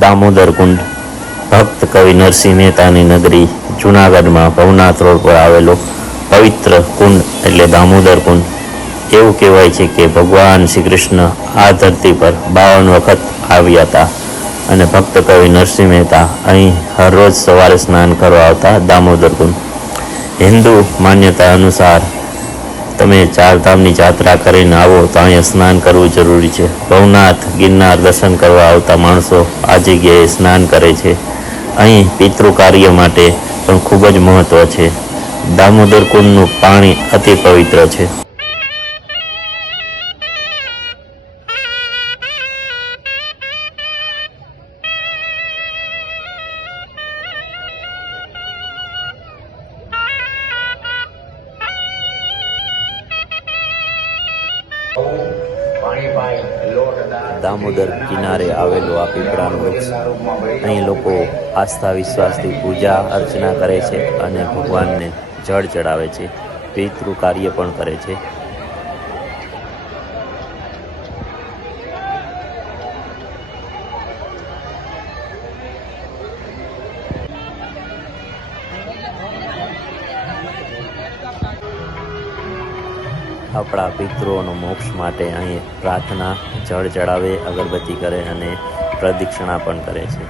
દામોદર કુંડ. ભક્ત કવિ નરસિંહ મહેતાની નગરી જૂનાગઢમાં ભવનાથ રોડ પર આવેલો પવિત્ર કુંડ એટલે દામોદર કુંડ. એવું કહેવાય છે કે ભગવાન શ્રી કૃષ્ણ આ ધરતી પર બાવન વખત આવ્યા હતા અને ભક્ત કવિ નરસિંહ મહેતા અહીં હરરોજ સવારે સ્નાન કરવા આવતા દામોદર કુંડ. હિન્દુ માન્યતા અનુસાર તમે ચારધામની જાત્રા કરીને આવો તો અહીંયા સ્નાન કરવું જરૂરી છે. ભવનાથ ગિરનાર દર્શન કરવા આવતા માણસો આ જગ્યાએ સ્નાન કરે છે. અહીં પિતૃ કાર્ય માટે પણ ખૂબ જ મહત્વ છે. દામોદર કુંડનું પાણી અતિ પવિત્ર છે. દામોદર કિનારે આવેલું આ પીપળાનું વૃક્ષ. અહીં લોકો આસ્થા વિશ્વાસથી પૂજા અર્ચના કરે છે અને ભગવાનને જળ ચડાવે છે. પિતૃ કાર્ય પણ કરે છે. આપણા પિતૃઓનો મોક્ષ માટે અહીં પ્રાર્થના, જળ ચડાવે, અગરબત્તી કરે અને પ્રદક્ષિણા પણ કરે છે.